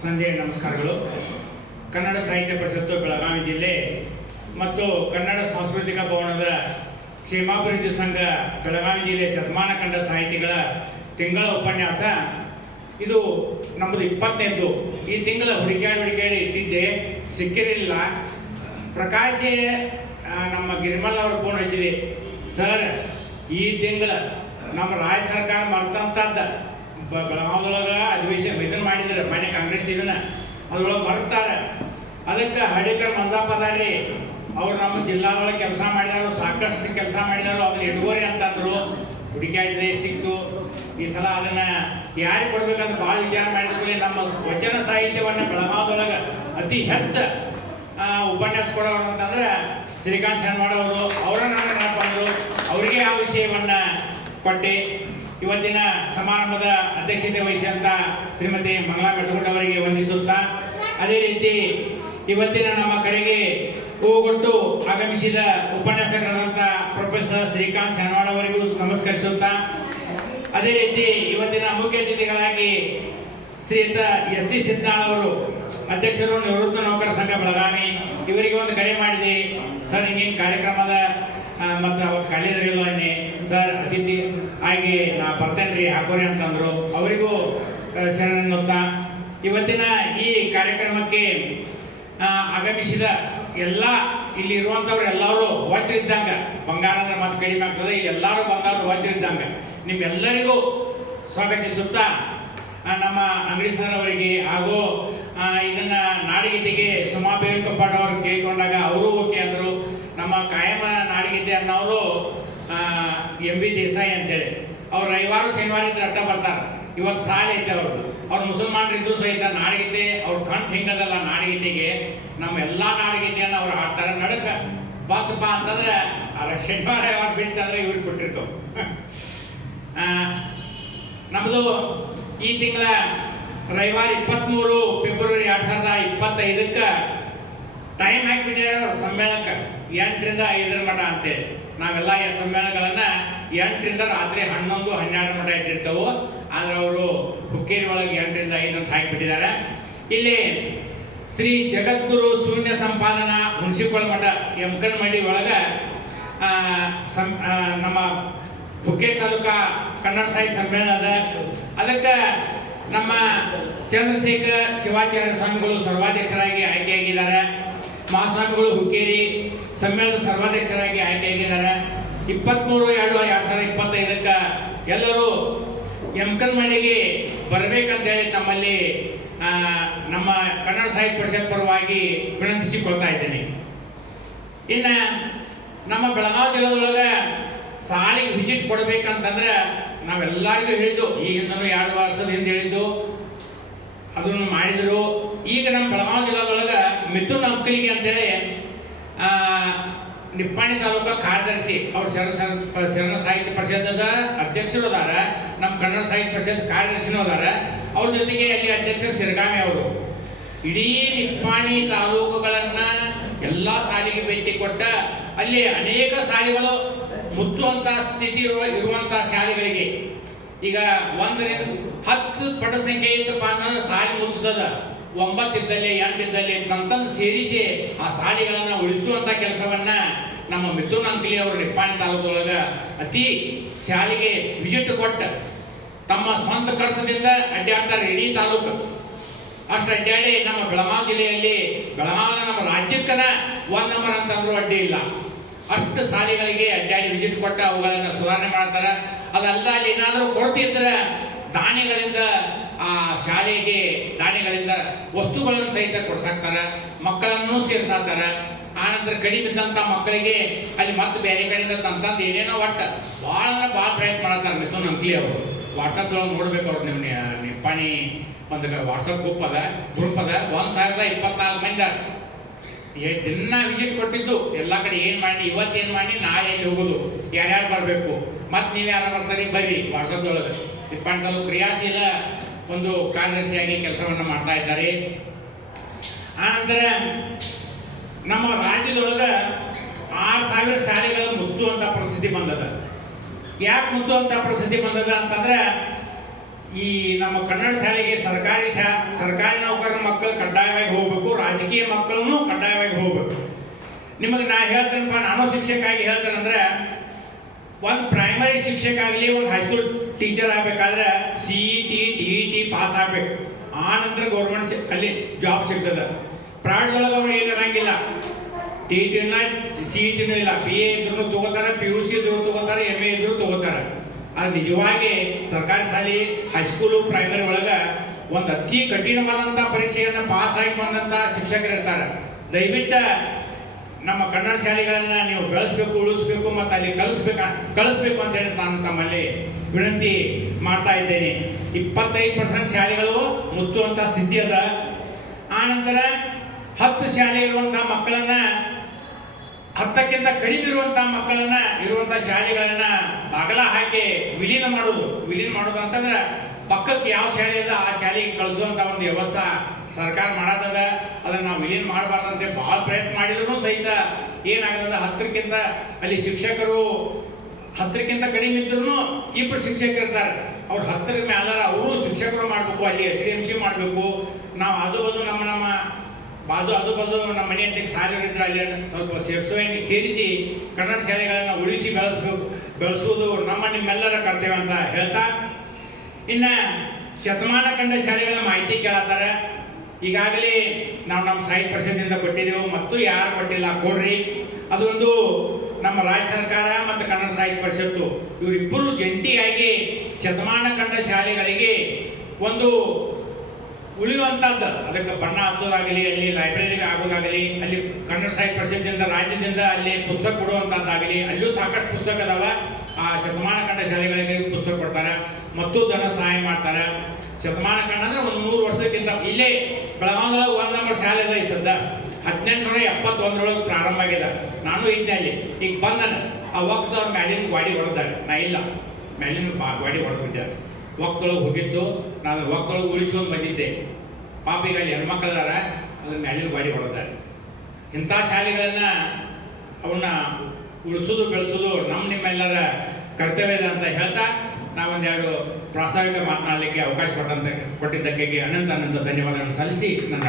ಸಂಜೆಯ ನಮಸ್ಕಾರಗಳು. ಕನ್ನಡ ಸಾಹಿತ್ಯ ಪರಿಷತ್ತು ಬೆಳಗಾವಿ ಜಿಲ್ಲೆ ಮತ್ತು ಕನ್ನಡ ಸಾಂಸ್ಕೃತಿಕ ಭವನದ ಕ್ಷೇಮಾಭಿವೃದ್ಧಿ ಸಂಘ ಬೆಳಗಾವಿ ಜಿಲ್ಲೆ ಶತಮಾನ ಕಂಡ ಸಾಹಿತಿಗಳ ತಿಂಗಳ ಉಪನ್ಯಾಸ. ಇದು ನಮ್ಮದು ಇಪ್ಪತ್ತನೇದ್ದು ಈ ತಿಂಗಳ ಹುಡುಕಾಡಿ ಹುಡುಕಾಡಿ ಇಟ್ಟಿದ್ದೆ. ಸಿಕ್ಕಿರಲಿಲ್ಲ. ಪ್ರಕಾಶ್ ನಮ್ಮ ಗಿರಿಮಲ್ ಅವರು ಫೋನ್ ಹಚ್ಚಿದೆ. ಸರ್ ಈ ತಿಂಗಳ ನಮ್ಮ ರಾಜ್ಯ ಸರ್ಕಾರ ಮರ್ತಂತದ್ದ ಬ- ಬೆಳಗಾವದೊಳಗೆ ಅಧಿವೇಶನ ಮಾನ್ಯ ಕಾಂಗ್ರೆಸ್ ಇದನ್ನ ಅದ್ರೊಳಗೆ ಬರ್ತಾರೆ ಅದಕ್ಕೆ ಹಡೇಕರ್ ಮಂಜಪ್ಪ ಅದಾರಿ ಅವ್ರು ನಮ್ಮ ಜಿಲ್ಲಾದೊಳಗೆ ಕೆಲಸ ಮಾಡಿದಾರು, ಸಾಕಷ್ಟು ಕೆಲಸ ಮಾಡಿದಾರು ಅದನ್ನ ಇಡುಗೋರಿ ಅಂತಂದ್ರು. ಹುಡುಕಾಡಿದೆ ಸಿಕ್ತು. ಈ ಸಲ ಅದನ್ನ ಯಾರಿಗೆ ಕೊಡ್ಬೇಕಂತ ಭಾಳ ವಿಚಾರ ಮಾಡಿದ್ಮೇಲೆ ನಮ್ಮ ವಚನ ಸಾಹಿತ್ಯವನ್ನು ಬೆಳಗಾವದೊಳಗೆ ಅತಿ ಹೆಚ್ಚು ಉಪನ್ಯಾಸ ಕೊಡೋರು ಅಂತಂದ್ರೆ ಶ್ರೀಕಾಂತ್ ಶರ್ಮಾಡವರು ಅವರನ್ನು ಅವರ ನಾನು ನೆನಪಂದ್ರು ಅವರಿಗೆ ಆ ವಿಷಯವನ್ನ ಕೊಟ್ಟೆ. ಇವತ್ತಿನ ಸಮಾರಂಭದ ಅಧ್ಯಕ್ಷತೆ ವಹಿಸಿದಂಥ ಶ್ರೀಮತಿ ಮಂಗಳಾ ಬೆಟ್ಟಗುಡ್ಡ ಅವರಿಗೆ ವಂದಿಸುತ್ತಾ, ಅದೇ ರೀತಿ ಇವತ್ತಿನ ನಮ್ಮ ಕಡೆಗೆ ಹೂಗೊಟ್ಟು ಆಗಮಿಸಿದ ಉಪನ್ಯಾಸಕರಾದಂಥ ಪ್ರೊಫೆಸರ್ ಶ್ರೀಕಾಂತ್ ಶರ್ಮಾಡ್ ಅವರಿಗೂ ನಮಸ್ಕರಿಸುತ್ತಾ, ಅದೇ ರೀತಿ ಇವತ್ತಿನ ಮುಖ್ಯ ಅತಿಥಿಗಳಾಗಿ ಶ್ರೀಯುತ ಎಸ್ ಸಿ ಸಿದ್ನಾಳ್ ಅವರು, ಅಧ್ಯಕ್ಷರು ನಿವೃತ್ತ ನೌಕರ ಸಂಘ ಬೆಳಗಾವಿ ಇವರಿಗೆ ಒಂದು ಕರೆ ಮಾಡಿದೆ. ಸರ್ ಹಿಂಗೆ ಕಾರ್ಯಕ್ರಮದ ಮತ್ತು ಅವತ್ತು ಅನ್ನಿ ಸರ್, ಅತಿಥಿ ಆಗಿ ನಾ ಬರ್ತೇನೆ ರೀ ಹಾಕೋರಿ ಅಂತಂದರು. ಅವರಿಗೂ ಶರಣನ್ನುತ್ತಾ ಇವತ್ತಿನ ಈ ಕಾರ್ಯಕ್ರಮಕ್ಕೆ ಆಗಮಿಸಿದ ಎಲ್ಲ ಇಲ್ಲಿ ಇರುವಂಥವ್ರು ಎಲ್ಲರೂ ವಜ್ರಿದ್ದಂಗ ಬಂಗಾರ ಮತ್ತೆ ಕಡಿಮೆ ಆಗ್ತದೆ ಎಲ್ಲರೂ ಬಂಗಾರ ವಜ್ರಿದ್ದಂಗ ನಿಮ್ಮೆಲ್ಲರಿಗೂ ಸ್ವಾಗತಿಸುತ್ತಾ ನಮ್ಮ ಅಂಗಡಿ ಸರ್ ಅವರಿಗೆ ಹಾಗೂ ಇದನ್ನು ನಾಡಗೀತೆಗೆ ಸುಮಾ ಅವರು ಕೇಳಿಕೊಂಡಾಗ ಅವರು ಓಕೆ ಅಂದರು. ನಮ್ಮ ಕಾಯಮ ನಾಡಿಗಿದ್ದೆ ಅನ್ನೋರು ಎಂ ಬಿ ದೇಸಾಯಿ ಅಂತೇಳಿ. ಅವ್ರು ರವಿವಾರ, ಶನಿವಾರ ಇದ್ರೆ ಅಟ್ಟ ಬರ್ತಾರೆ. ಇವತ್ತು ಸಾಲ ಐತೆ ಅವ್ರದ್ದು ಅವ್ರು ಮುಸಲ್ಮಾನರು ಇದ್ರು ಸಹಿತ ನಾಡಿಗೀತೆ, ಅವ್ರ ಕಂಠ ಹಿಂಗದಲ್ಲ ನಾಡಗೀತೆಗೆ, ನಮ್ಮ ಎಲ್ಲ ನಾಡಗೀತೆಯನ್ನು ಅವ್ರು ಹಾಡ್ತಾರೆ. ನಡಕ ಬಂತಪ್ಪ ಅಂತಂದ್ರೆ ಅವ್ರ ಶನಿವಾರ ರವಿವಾರ ಬಿಟ್ಟಂದ್ರೆ ಇವ್ರಿಗೆ ಕೊಟ್ಟಿರ್ತವೆ. ನಮ್ಮದು ಈ ತಿಂಗಳ ರವಿವಾರ ಇಪ್ಪತ್ತ್ಮೂರು ಫೆಬ್ರವರಿ ಎರಡು ಸಾವಿರದ ಇಪ್ಪತ್ತೈದಕ್ಕೆ ಟೈಮ್ ಹಾಕಿಬಿಟ್ಟಿದ್ದಾರೆ ಅವ್ರ ಸಮ್ಮೇಳನಕ್ಕೆ. ಎಂಟರಿಂದ ಐದರ ಮಠ ಅಂತೇಳಿ. ನಾವೆಲ್ಲ ಸಮ್ಮೇಳನಗಳನ್ನ ಎಂಟರಿಂದ ರಾತ್ರಿ ಹನ್ನೊಂದು ಹನ್ನೆರಡು ಮಠ ಇಟ್ಟಿರ್ತವು. ಆದ್ರೆ ಅವರು ಹುಕ್ಕೇರಿ ಒಳಗೆ ಎಂಟರಿಂದ ಐದು ಅಂತ ಹಾಕಿಬಿಟ್ಟಿದ್ದಾರೆ. ಇಲ್ಲಿ ಶ್ರೀ ಜಗದ್ಗುರು ಶೂನ್ಯ ಸಂಪಾದನಾ ಹುಣಸಿಕೊಳ ಮಠ ಯಮಕನಮಂಡಿ ಒಳಗೆ ಆ, ಸಂ ನಮ್ಮ ಹುಕ್ಕೇರಿ ತಾಲೂಕಾ ಕನ್ನಡ ಸಾಹಿತ್ಯ ಸಮ್ಮೇಳನ ಅದ. ಅದಕ್ಕೆ ನಮ್ಮ ಚಂದ್ರಶೇಖರ್ ಶಿವಾಚಾರ್ಯ ಸ್ವಾಮಿಗಳು ಸರ್ವಾಧ್ಯಕ್ಷರಾಗಿ ಆಯ್ಕೆಯಾಗಿದ್ದಾರೆ. ಮಹಾಸ್ವಾಮಿಗಳು ಹುಕ್ಕೇರಿ ಸಮ್ಮೇಳನದ ಸರ್ವಾಧ್ಯಕ್ಷರಾಗಿ ಆಯ್ಕೆಯಾಗಿದ್ದಾರೆ ಇಪ್ಪತ್ತ್ಮೂರು ಎರಡು ಎರಡು ಸಾವಿರದ ಇಪ್ಪತ್ತೈದಕ್ಕೆ ಎಲ್ಲರೂ ಯಮಕನ್ಮಂಡಿಗೆ ಬರಬೇಕಂತೇಳಿ ತಮ್ಮಲ್ಲಿ ನಮ್ಮ ಕನ್ನಡ ಸಾಹಿತ್ಯ ಪರಿಷತ್ ಪರವಾಗಿ ವಿನಂತಿಸಿಕೊಳ್ತಾ ಇದ್ದೇನೆ. ಇನ್ನು ನಮ್ಮ ಬೆಳಗಾವಿ ಜಿಲ್ಲೆದೊಳಗೆ ಸಾಲಿಗೆ ವಿಸಿಟ್ ಕೊಡಬೇಕಂತಂದ್ರೆ ನಾವೆಲ್ಲರಿಗೂ ಹೇಳಿದ್ದು ಈಗಿಂದನೂ ಎರಡು ವರ್ಷದ ಹಿಂದೆ ಹೇಳಿದ್ದು, ಅದನ್ನು ಮಾಡಿದರು. ಈಗ ನಮ್ಮ ಬೆಳಗಾವಿ ಜಿಲ್ಲೆದೊಳಗೆ ಮಿಥುನ್ ಅಂಕಲಿಗೆ ಅಂತೇಳಿ ನಿಪ್ಪಾಣಿ ತಾಲೂಕು ಕಾರ್ಯದರ್ಶಿ, ಅವ್ರು ಶರಣ ಶರಣ ಸಾಹಿತ್ಯ ಪರಿಷತ್ತದ ಅಧ್ಯಕ್ಷರು ಅದಾರ, ನಮ್ಮ ಕನ್ನಡ ಸಾಹಿತ್ಯ ಪರಿಷತ್ ಕಾರ್ಯದರ್ಶಿನೂ ಅದಾರ. ಅವ್ರ ಜೊತೆಗೆ ಅಲ್ಲಿ ಅಧ್ಯಕ್ಷರು ಸಿರಗಾಮಿ ಅವರು. ಇಡೀ ನಿಪ್ಪಾಣಿ ತಾಲೂಕುಗಳನ್ನು ಎಲ್ಲ ಸಾಲಿಗೆ ಭೇಟಿ ಕೊಟ್ಟ, ಅಲ್ಲಿ ಅನೇಕ ಸಾಲಿಗಳು ಮುಚ್ಚುವಂಥ ಸ್ಥಿತಿ ಇರುವ ಇರುವಂತಹ ಶಾಲೆಗಳಿಗೆ. ಈಗ ಒಂದರಿಂದ ಹತ್ತು ಪಟ ಸಂಖ್ಯೆ ಇತ್ತಪ್ಪ ಅನ್ನೋ ಸಾಲಿ ಮುಚ್ಚುತ್ತದ. ಒಂಬತ್ತಿದ್ದಲ್ಲಿ ಎಂಟಿದ್ದಲ್ಲಿ ತಂತಂದು ಸೇರಿಸಿ ಆ ಸಾಲಿಗಳನ್ನು ಉಳಿಸುವಂಥ ಕೆಲಸವನ್ನ ನಮ್ಮ ಮಿಥುನ್ ಅಂಕಲಿ ಅವರು ನಿಪ್ಪಾಣಿ ತಾಲೂಕೊಳಗ ಅತಿ ಶಾಲೆಗೆ ವಿಜಿಟ್ ಕೊಟ್ಟ ತಮ್ಮ ಸ್ವಂತ ಖರ್ಚದಿಂದ ಅಡ್ಡಾಡ್ತಾರೆ ಇಡೀ ತಾಲೂಕು. ಅಷ್ಟು ಅಡ್ಡಾಡಿ ನಮ್ಮ ಬೆಳಗಾವಿ ಜಿಲ್ಲೆಯಲ್ಲಿ ಬೆಳಗಾವಿ ನಮ್ಮ ರಾಜ್ಯಕ್ಕನ ಒನ್ ನಂಬರ್ ಅಂತಂದ್ರೂ ಅಡ್ಡಿ ಇಲ್ಲ. ಅಷ್ಟು ಸಾಲಿಗಳಿಗೆ ಅಡ್ಡಾಡಿ ವಿಜಿಟ್ ಕೊಟ್ಟು ಅವುಗಳನ್ನು ಸುಧಾರಣೆ ಮಾಡ್ತಾರೆ. ಅದಲ್ಲ ಅಲ್ಲಿ ಏನಾದರೂ ಕೊರತೆ ಇದ್ರೆ ದಾನಿಗಳಿಂದ ಆ ಶಾಲೆಗೆ ದಾನಿಗಳಿಂದ ವಸ್ತುಗಳನ್ನು ಸಹಿತ ಕೊಡ್ಸಾಕ್ತಾರೆ, ಮಕ್ಕಳನ್ನು ಸೇರ್ಸಾಕ್ತಾರೆ. ಆನಂತರ ಕಡಿಮೆ ಇದ್ದಂಥ ಮಕ್ಕಳಿಗೆ ಅಲ್ಲಿ ಮತ್ತೆ ಬೇರೆ ಕಡೆಯಿಂದ ತಂತಂದು ಏನೇನೋ ಒಟ್ಟು ಭಾಳ ಅಂದ್ರೆ ಭಾಳ ಪ್ರಯತ್ನ ಮಾಡ್ತಾರೆ ಮಿಥುನ್ ಅಂಕ್ಲಿ ಅವರು. ವಾಟ್ಸಪ್ ಒಳಗೆ ನೋಡ್ಬೇಕು ಅವ್ರು ನಿಮ್ಮ ನಿಪ್ಪಾಣಿ ಒಂದು ವಾಟ್ಸಪ್ ಗ್ರೂಪ್ ಅದ ಗ್ರೂಪ್ ಅದ. ಒಂದು ಸಾವಿರದ ಇಪ್ಪತ್ನಾಲ್ಕು ಮಂದಿ. ದಿನ ವಿಸಿಟ್ ಕೊಟ್ಟಿದ್ದು. ಎಲ್ಲ ಕಡೆ ಏನ್ ಮಾಡಿ ಏನು ಮಾಡಿ, ನಾಳೆ ಎಲ್ಲಿ ಹೋಗೋದು, ಯಾರ್ಯಾರು ಬರಬೇಕು. ಮತ್ತೆ ನೀವು ಯಾರು ಬರ್ತಾರೆ, ಬರ್ರಿ. ವಾಟ್ಸಪ್ ಒಳಗೆ ತಾಲೂಕು ಕ್ರಿಯಾಶೀಲ ಒಂದು ಕಾರ್ಯದರ್ಶಿಯಾಗಿ ಕೆಲಸವನ್ನು ಮಾಡ್ತಾ ಇದ್ದಾರೆ. ಆನಂತರ ನಮ್ಮ ರಾಜ್ಯದೊಳಗೆ ಆರು ಸಾವಿರ ಶಾಲೆಗಳು ಮುಚ್ಚುವಂಥ ಪರಿಸ್ಥಿತಿ ಬಂದದ. ಯಾಕೆ ಮುಚ್ಚುವಂಥ ಪರಿಸ್ಥಿತಿ ಬಂದದ ಅಂತಂದ್ರೆ ಈ ನಮ್ಮ ಕನ್ನಡ ಶಾಲೆಗೆ ಸರ್ಕಾರಿ ಶಾ, ಸರ್ಕಾರಿ ನೌಕರರ ಮಕ್ಕಳು ಕಡ್ಡಾಯವಾಗಿ ಹೋಗ್ಬೇಕು, ರಾಜಕೀಯ ಮಕ್ಕಳನ್ನು ಕಡ್ಡಾಯವಾಗಿ ಹೋಗ್ಬೇಕು. ನಿಮಗೆ ನಾ ಹೇಳ್ತೇನಪ್ಪ, ನಾನು ಶಿಕ್ಷಕಾಗಿ ಹೇಳ್ತೇನೆಂದ್ರೆ, ಒಂದು ಪ್ರೈಮರಿ ಶಿಕ್ಷಕ ಆಗಲಿ, ಒಂದು ಹೈಸ್ಕೂಲ್ ಟೀಚರ್ ಆಗಬೇಕಾದ್ರೆ ಆಗಬೇಕು ಆ ನಂತರ ಗೌರ್ಮೆಂಟ್ ಅಲ್ಲಿ ಜಾಬ್ ಸಿಗ್ತದ. ಪ್ರಾಣದೊಳಗೆ ಅವ್ರು ಏನು ಇರಂಗಿಲ್ಲ. ಟಿ ಟಿನ ಸಿ ಟಿನೂ ಇಲ್ಲ. ಬಿ ಎ ಇದ್ರು ತಗೋತಾರೆ ಪಿ ಯು ಸಿ ಇದ್ರು ತಗೋತಾರೆ ಎಂ ಎ ಇದ್ರು ತಗೋತಾರೆ. ಅದು ನಿಜವಾಗಿ ಸರ್ಕಾರಿ ಶಾಲೆ ಹೈಸ್ಕೂಲು ಪ್ರೈಮರಿ ಒಳಗೆ ಒಂದು ಅತಿ ಕಠಿಣವಾದಂಥ ಪರೀಕ್ಷೆಯನ್ನು ಪಾಸ್ ಆಗಿ ಬಂದಂಥ ಶಿಕ್ಷಕರು ಇರ್ತಾರೆ. ದಯವಿಟ್ಟು ನಮ್ಮ ಕನ್ನಡ ಶಾಲೆಗಳನ್ನ ನೀವು ಬೆಳೆಸ್ಬೇಕು, ಉಳಿಸ್ಬೇಕು ಮತ್ತು ಅಲ್ಲಿ ಕಲಿಸ್ಬೇಕು ಕಲಿಸ್ಬೇಕು ಅಂತ ಹೇಳಿ ನಾನು ತಮ್ಮಲ್ಲಿ ವಿನಂತಿ ಮಾಡ್ತಾ ಇದ್ದೇನೆ. ಇಪ್ಪತ್ತೈದು ಪರ್ಸೆಂಟ್ ಶಾಲೆಗಳು ಮುಚ್ಚುವಂಥ ಸ್ಥಿತಿ ಅದ. ಆ ನಂತರ ಹತ್ತು ಶಾಲೆ ಇರುವಂಥ ಮಕ್ಕಳನ್ನ, ಹತ್ತಕ್ಕಿಂತ ಕಡಿಮೆ ಇರುವಂಥ ಮಕ್ಕಳನ್ನ ಇರುವಂಥ ಶಾಲೆಗಳನ್ನ ಬಾಗಲ ಹಾಕಿ ವಿಲೀನ ಮಾಡೋದು ವಿಲೀನ ಮಾಡೋದು ಅಂತಂದ್ರೆ ಪಕ್ಕಕ್ಕೆ ಯಾವ ಶಾಲೆ ಅದ ಆ ಶಾಲೆಗೆ ಕಳಿಸುವಂಥ ಒಂದು ವ್ಯವಸ್ಥೆ ಸರ್ಕಾರ ಮಾಡತದ. ಅದನ್ನ ನಾವು ವಿಲೀನ ಮಾಡಬಾರ್ದಂತೆ ಭಾಳ ಪ್ರಯತ್ನ ಮಾಡಿದ್ರು ಸಹಿತ ಏನಾಗದ ಹತ್ತಕ್ಕಿಂತ ಅಲ್ಲಿ ಶಿಕ್ಷಕರು ಹತ್ತಕ್ಕಿಂತ ಕಡಿಮೆ ಇದ್ರೂ ಇಬ್ಬರು ಶಿಕ್ಷಕರು ಇರ್ತಾರೆ. ಅವ್ರು ಹತ್ತರ ಮೇಲೆ ಅವರು ಶಿಕ್ಷಕರು ಮಾಡಬೇಕು, ಅಲ್ಲಿ ಎಸ್ ಡಿ ಎಂ ಸಿ ಮಾಡಬೇಕು. ನಾವು ಆಜು ಬಾಜು ನಮ್ಮ ನಮ್ಮ ಬಾಜು ಆಜು ಬಾಜು ನಮ್ಮ ಮನೆ ಅಂತ ಇದ್ರೆ ಅಲ್ಲಿ ಸ್ವಲ್ಪ ಸೇರಿಸುವಂಗೆ ಸೇರಿಸಿ ಕನ್ನಡ ಶಾಲೆಗಳನ್ನು ಉಳಿಸಿ ಬೆಳೆಸ್ಬೇಕು, ಬೆಳೆಸೋದು ನಮ್ಮ ನಿಮ್ಮೆಲ್ಲರ ಕರ್ತವ್ಯ ಅಂತ ಹೇಳ್ತಾ ಇನ್ನು ಶತಮಾನ ಕಂಡ ಶಾಲೆಗಳ ಮಾಹಿತಿ ಕೇಳತ್ತಾರೆ. ಈಗಾಗಲೇ ನಾವು ನಮ್ಮ ಸಾಹಿತ್ಯ ಪರಿಷತ್ತಿಂದ ಕೊಟ್ಟಿದ್ದೆವು, ಮತ್ತು ಯಾರು ಕೊಟ್ಟಿಲ್ಲ ಕೊಡ್ರಿ. ಅದೊಂದು ನಮ್ಮ ರಾಜ್ಯ ಸರ್ಕಾರ ಮತ್ತು ಕನ್ನಡ ಸಾಹಿತ್ಯ ಪರಿಷತ್ತು ಇವರಿಬ್ಬರು ಜಂಟಿಯಾಗಿ ಶತಮಾನ ಕಂಡ ಶಾಲೆಗಳಿಗೆ ಒಂದು ಉಳಿಯುವಂಥದ್ದು ಅದಕ್ಕೆ ಬಣ್ಣ ಹಚ್ಚೋದಾಗಲಿ, ಅಲ್ಲಿ ಲೈಬ್ರರಿಗೆ ಆಗೋದಾಗಲಿ, ಅಲ್ಲಿ ಕನ್ನಡ ಸಾಹಿತ್ಯ ಪರಿಷತ್ತಿಂದ, ರಾಜ್ಯದಿಂದ ಅಲ್ಲಿ ಪುಸ್ತಕ ಕೊಡುವಂಥದ್ದಾಗಲಿ ಅಲ್ಲೂ ಸಾಕಷ್ಟು ಪುಸ್ತಕ ಅದಾವ. ಆ ಶತಮಾನ ಕಂಡ ಶಾಲೆಗಳಿಗೆ ಪುಸ್ತಕ ಕೊಡ್ತಾರೆ, ಮತ್ತು ಧನ ಸಹಾಯ ಮಾಡ್ತಾರೆ. ಶತಮಾನ ಕಂಡ ಅಂದ್ರೆ ಒಂದು ನೂರು ವರ್ಷಕ್ಕಿಂತ ಇಲ್ಲೇ ಬೆಳಗಾವಿಯೊಳಗೆ ಒಂದು ನಂಬರ್ ಶಾಲೆ ಅದ ಈ ಸದ್ದ. ಹದಿನೆಂಟುನೂರ ಎಪ್ಪತ್ತೊಂದರೊಳಗೆ ಪ್ರಾರಂಭ ಆಗಿದೆ. ನಾನು ಇದ್ದೆ ಅಲ್ಲಿ. ಈಗ ಬಂದನ ಆ ವಕ್ತವ್ರ ಮ್ಯಾಲಿನ ಗಾಡಿ ಹೊಡೆದಾರೆ. ನಾ ಇಲ್ಲ. ಮ್ಯಾಲಿನ ಗಾಡಿ ಹೊಡೆದ್ಬಿಟ್ಟೆ. ಒಕ್ತೊಳಗೆ ಹೋಗಿತ್ತು ನಾನು ಒಕ್ಕಳು ಉಳಿಸ್ಕೊಂಡು ಬಂದಿದ್ದೆ. ಪಾಪ ಈಗ ಅಲ್ಲಿ ಹೆಣ್ಮಕ್ಳದಾರ ಅದ್ರ ಮ್ಯಾಲಿನ ಗಾಡಿ ಹೊಡೆದಾರೆ. ಇಂಥ ಶಾಲೆಗಳನ್ನ ಅವನ್ನ ಉಳಿಸೋದು ಬೆಳೆಸೋದು ನಮ್ಮ ನಿಮ್ಮೆಲ್ಲರ ಕರ್ತವ್ಯ ಇದೆ ಅಂತ ಹೇಳ್ತಾ ನಾವೊಂದೆರಡು ಪ್ರಾಸ್ತಾವಿಕ ಮಾತನಾಡಲಿಕ್ಕೆ ಅವಕಾಶ ಕೊಟ್ಟಂತ ಕೊಟ್ಟಿದ್ದಕ್ಕೆ ಅನಂತ ಅನಂತ ಧನ್ಯವಾದಗಳನ್ನು ಸಲ್ಲಿಸಿ ನನ್ನ.